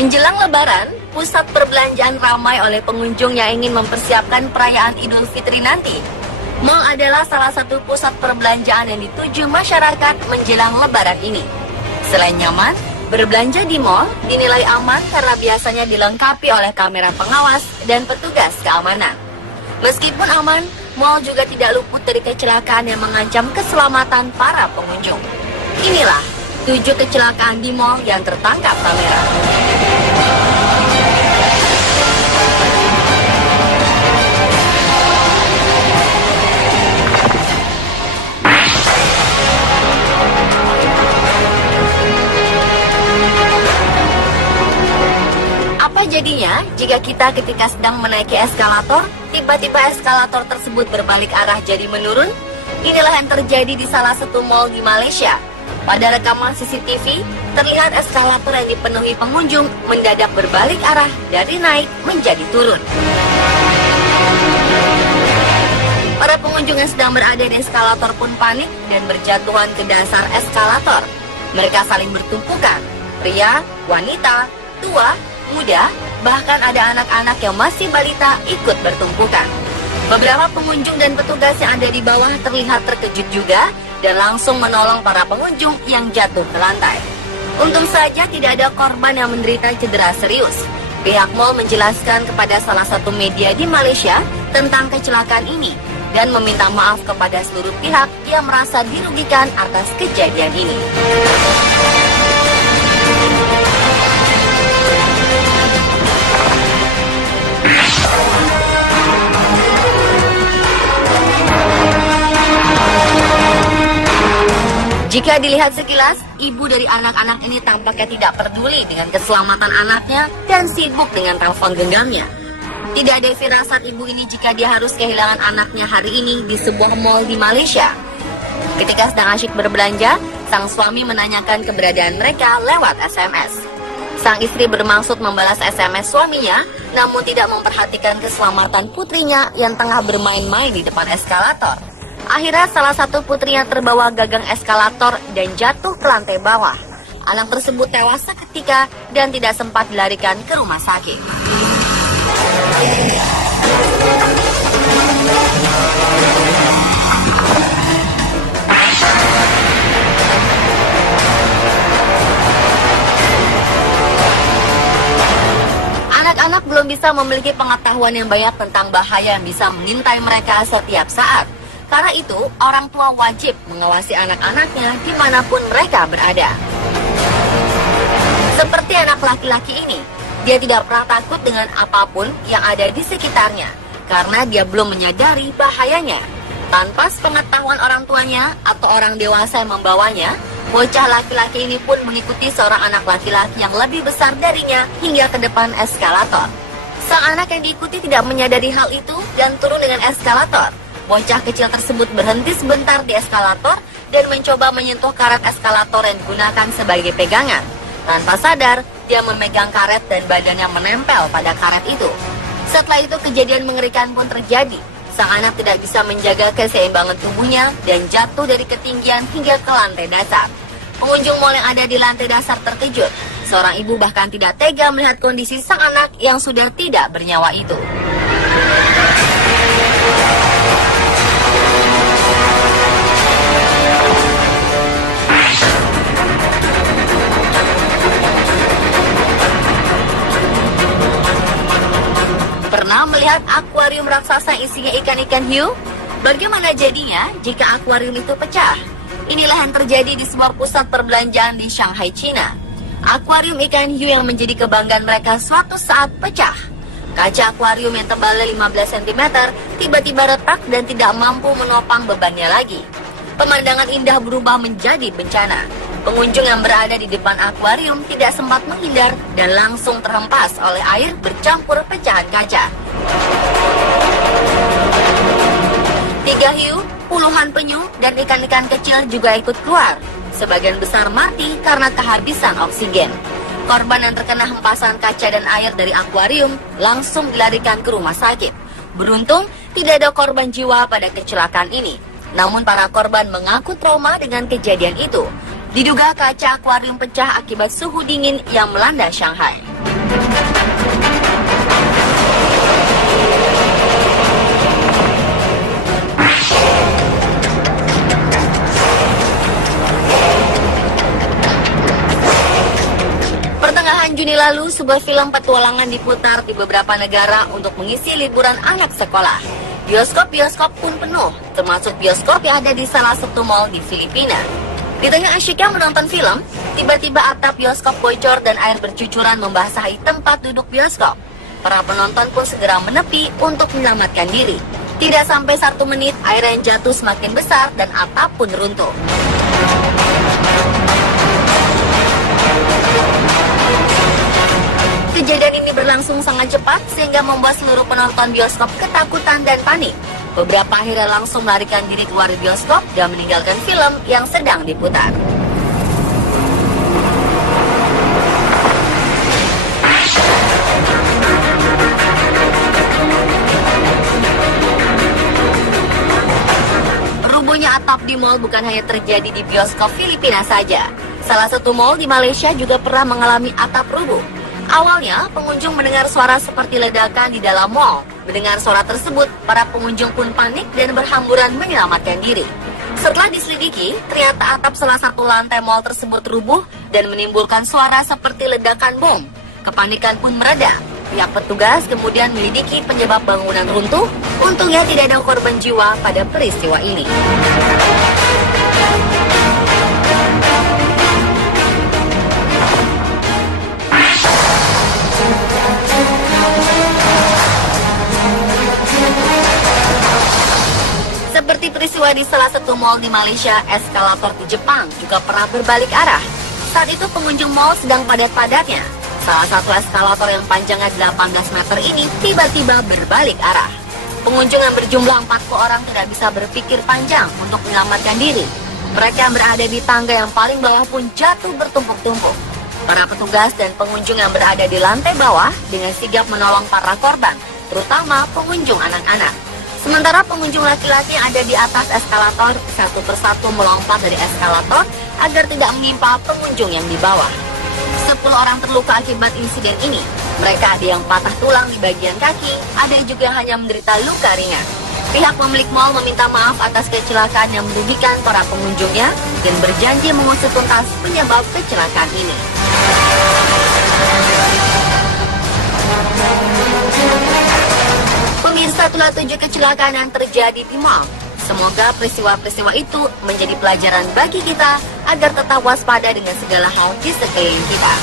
Menjelang Lebaran, pusat perbelanjaan ramai oleh pengunjung yang ingin mempersiapkan perayaan Idul Fitri nanti. Mal adalah salah satu pusat perbelanjaan yang dituju masyarakat menjelang Lebaran ini. Selain nyaman, berbelanja di mal dinilai aman karena biasanya dilengkapi oleh kamera pengawas dan petugas keamanan. Meskipun aman, mal juga tidak luput dari kecelakaan yang mengancam keselamatan para pengunjung. Inilah 7 kecelakaan di mal yang tertangkap kamera. Apa jadinya jika kita ketika sedang menaiki eskalator, tiba-tiba eskalator tersebut berbalik arah jadi menurun? Inilah yang terjadi di salah satu mal di Malaysia. Pada rekaman CCTV, terlihat eskalator yang dipenuhi pengunjung mendadak berbalik arah dari naik menjadi turun. Para pengunjung yang sedang berada di eskalator pun panik dan berjatuhan ke dasar eskalator. Mereka saling bertumpukan, pria, wanita, tua, muda, bahkan ada anak-anak yang masih balita ikut bertumpukan. Beberapa pengunjung dan petugas yang ada di bawah terlihat terkejut juga dan langsung menolong para pengunjung yang jatuh ke lantai. Untung saja tidak ada korban yang menderita cedera serius. Pihak mal menjelaskan kepada salah satu media di Malaysia tentang kecelakaan ini dan meminta maaf kepada seluruh pihak yang merasa dirugikan atas kejadian ini. Jika dilihat sekilas, ibu dari anak-anak ini tampaknya tidak peduli dengan keselamatan anaknya dan sibuk dengan telepon genggamnya. Tidak ada firasat ibu ini jika dia harus kehilangan anaknya hari ini di sebuah mal di Malaysia. Ketika sedang asyik berbelanja, sang suami menanyakan keberadaan mereka lewat SMS. Sang istri bermaksud membalas SMS suaminya, namun tidak memperhatikan keselamatan putrinya yang tengah bermain-main di depan eskalator. Akhirnya salah satu putrinya terbawa gagang eskalator dan jatuh ke lantai bawah. Anak tersebut tewas seketika dan tidak sempat dilarikan ke rumah sakit. Anak-anak belum bisa memiliki pengetahuan yang banyak tentang bahaya yang bisa mengintai mereka setiap saat. Karena itu, orang tua wajib mengawasi anak-anaknya dimanapun mereka berada. Seperti anak laki-laki ini, dia tidak pernah takut dengan apapun yang ada di sekitarnya, karena dia belum menyadari bahayanya. Tanpa sepengetahuan orang tuanya atau orang dewasa yang membawanya, bocah laki-laki ini pun mengikuti seorang anak laki-laki yang lebih besar darinya hingga ke depan eskalator. Sang anak yang diikuti tidak menyadari hal itu dan turun dengan eskalator. Bocah kecil tersebut berhenti sebentar di eskalator dan mencoba menyentuh karet eskalator yang digunakan sebagai pegangan. Tanpa sadar, dia memegang karet dan badannya menempel pada karet itu. Setelah itu kejadian mengerikan pun terjadi. Sang anak tidak bisa menjaga keseimbangan tubuhnya dan jatuh dari ketinggian hingga ke lantai dasar. Pengunjung mal yang ada di lantai dasar terkejut. Seorang ibu bahkan tidak tega melihat kondisi sang anak yang sudah tidak bernyawa itu. Pernah melihat akuarium raksasa isinya ikan-ikan hiu? Bagaimana jadinya jika akuarium itu pecah? Inilah yang terjadi di sebuah pusat perbelanjaan di Shanghai, China. Akuarium ikan hiu yang menjadi kebanggaan mereka suatu saat pecah. Kaca akuarium yang tebalnya 15 cm tiba-tiba retak dan tidak mampu menopang bebannya lagi. Pemandangan indah berubah menjadi bencana. Pengunjung yang berada di depan akuarium tidak sempat menghindar dan langsung terhempas oleh air bercampur pecahan kaca. 3 hiu, puluhan penyu, dan ikan-ikan kecil juga ikut keluar. Sebagian besar mati karena kehabisan oksigen. Korban yang terkena hempasan kaca dan air dari akuarium langsung dilarikan ke rumah sakit. Beruntung, tidak ada korban jiwa pada kecelakaan ini. Namun para korban mengaku trauma dengan kejadian itu. Diduga kaca akuarium pecah akibat suhu dingin yang melanda Shanghai. Pertengahan Juni lalu, sebuah film petualangan diputar di beberapa negara untuk mengisi liburan anak sekolah. Bioskop-bioskop pun penuh, termasuk bioskop yang ada di salah satu mall di Filipina. Di tengah asyiknya menonton film, tiba-tiba atap bioskop bocor dan air bercucuran membasahi tempat duduk bioskop. Para penonton pun segera menepi untuk menyelamatkan diri. Tidak sampai 1 menit, air yang jatuh semakin besar dan atap pun runtuh. Kejadian ini berlangsung sangat cepat sehingga membuat seluruh penonton bioskop ketakutan dan panik. Beberapa akhirnya langsung melarikan diri keluar bioskop dan meninggalkan film yang sedang diputar. Rubuhnya atap di mal bukan hanya terjadi di bioskop Filipina saja. Salah satu mal di Malaysia juga pernah mengalami atap rubuh. Awalnya, pengunjung mendengar suara seperti ledakan di dalam mal. Mendengar suara tersebut, para pengunjung pun panik dan berhamburan menyelamatkan diri. Setelah diselidiki, ternyata atap salah satu lantai mal tersebut rubuh dan menimbulkan suara seperti ledakan bom. Kepanikan pun mereda. Pihak petugas kemudian menyelidiki penyebab bangunan runtuh. Untungnya tidak ada korban jiwa pada peristiwa ini. Seperti peristiwa di salah satu mal di Malaysia, eskalator di Jepang juga pernah berbalik arah. Saat itu pengunjung mal sedang padat-padatnya. Salah satu eskalator yang panjangnya 18 meter ini tiba-tiba berbalik arah. Pengunjung yang berjumlah 40 orang tidak bisa berpikir panjang untuk menyelamatkan diri. Mereka yang berada di tangga yang paling bawah pun jatuh bertumpuk-tumpuk. Para petugas dan pengunjung yang berada di lantai bawah dengan sigap menolong para korban, terutama pengunjung anak-anak. Sementara pengunjung laki-laki yang ada di atas eskalator satu persatu melompat dari eskalator agar tidak menimpa pengunjung yang di bawah. 10 orang terluka akibat insiden ini. Mereka ada yang patah tulang di bagian kaki, ada juga yang hanya menderita luka ringan. Pihak pemilik mal meminta maaf atas kecelakaan yang merugikan para pengunjungnya dan berjanji mengusut tuntas penyebab kecelakaan ini. Pemirsa, itulah 7 kecelakaan yang terjadi di mal. Semoga peristiwa-peristiwa itu menjadi pelajaran bagi kita agar tetap waspada dengan segala hal di sekeliling kita.